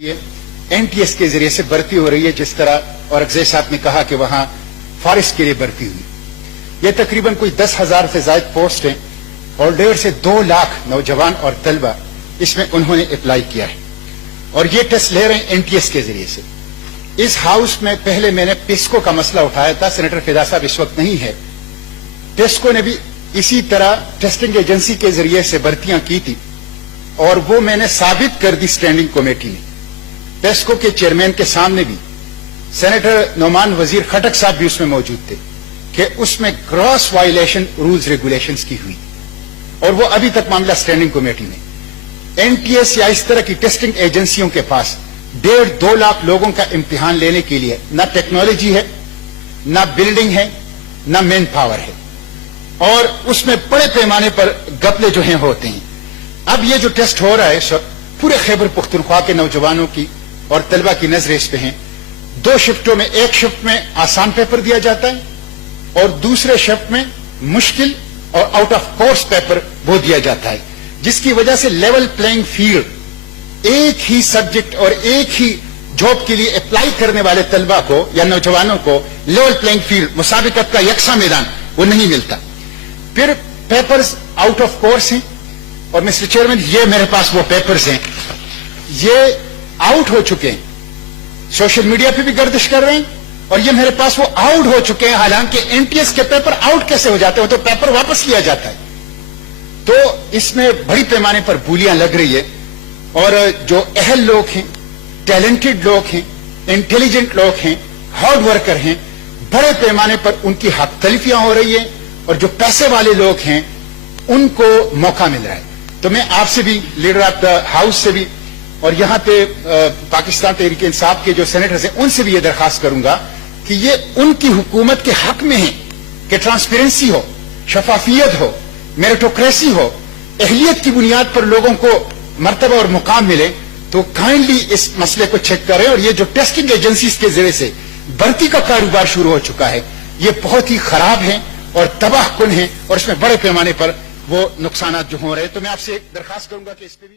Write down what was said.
ये एनटीएस के जरिए से भर्ती हो रही है, जिस तरह और अफजल साहब ने कहा कि वहां फॉरेस्ट के लिए भर्ती हुई। ये तकरीबन कोई 10,000 से ज्यादा पोस्ट हैं और 1.5 से 2 लाख नौजवान और तलबा इसमें उन्होंने अप्लाई किया है और ये टेस्ट ले रहे हैं एनटीएस के जरिए से। इस हाउस में पहले मैंने पेस्को का मसला उठाया था, सेनेटर फिदा साहब इस वक्त नहीं है। पेस्को ने भी इसी तरह टेस्टिंग एजेंसी के जरिए से भर्तियां की थी और वो मैंने साबित कर दी स्टैंडिंग कमेटी ने। पेस्को के चेयरमैन के सामने भी सेनेटर नोमान वजीर खटक साहब भी उसमें मौजूद थे कि उसमें ग्रॉस वायलेशन रूल्स रेगुलेशंस की हुई और वो अभी तक मामला स्टैंडिंग कमेटी में। एनटीएस या इस तरह की टेस्टिंग एजेंसियों के पास 1.5-2 लाख लोगों का इम्तिहान लेने के लिए ना टेक्नोलॉजी है, ना बिल्डिंग है, ना मैन पावर है और उसमें बड़े पैमाने पर गपले जो हैं होते हैं। अब ये जो टेस्ट हो रहा है सब पूरे खैबर पुख्तनख्वा के नौजवानों की और तलबा की नजरें इस पे हैं। 2 शिफ्टों में, एक शिफ्ट में आसान पेपर दिया जाता है और दूसरे शिफ्ट में मुश्किल और आउट ऑफ कोर्स पेपर वो दिया जाता है, जिसकी वजह से लेवल प्लेइंग फील्ड एक ही सब्जेक्ट और एक ही जॉब के लिए अप्लाई करने वाले तलबा को या नौजवानों को लेवल प्लेइंग फील्ड, मुसाबिकत का यकसा मैदान वो नहीं मिलता। फिर पेपर्स आउट ऑफ कोर्स हैं और मिस्टर चेयरमैन ये मेरे पास वो पेपर्स हैं, ये आउट हो चुके हैं, सोशल मीडिया पे भी गर्दिश कर रहे हैं और ये मेरे पास वो आउट हो चुके हैं। हालांकि एनटीएस के पेपर आउट कैसे हो जाते हैं, तो पेपर वापस लिया जाता है। तो इसमें बड़ी पैमाने पर बोलियां लग रही है और जो अहल लोग हैं, टैलेंटेड लोग हैं, इंटेलिजेंट लोग हैं, हार्ड वर्कर हैं, बड़े पैमाने पर उनकी हक तलफियां हो रही है और जो पैसे वाले लोग हैं उनको मौका मिल रहा है। तो मैं आपसे भी, लीडर ऑफ द हाउस से भी और यहां पे पाकिस्तान तहरीक इंसाफ के जो सेनेटर्स हैं उनसे भी ये दरखास्त करूंगा कि ये उनकी हुकूमत के हक में है कि ट्रांसपेरेंसी हो, शफाफियत हो, मेरिटोक्रेसी हो, अहलियत की बुनियाद पर लोगों को मर्तबा और मुकाम मिले। तो काइंडली इस मसले को चेक करें और ये जो टेस्टिंग एजेंसीज के जरिए से भर्ती का कारोबार शुरू हो चुका है, ये बहुत ही खराब है और तबाह कुन है और इसमें बड़े पैमाने पर वो नुकसान जो हो रहे हैं। तो मैं आपसे दरखास्त करूंगा कि इस पे भी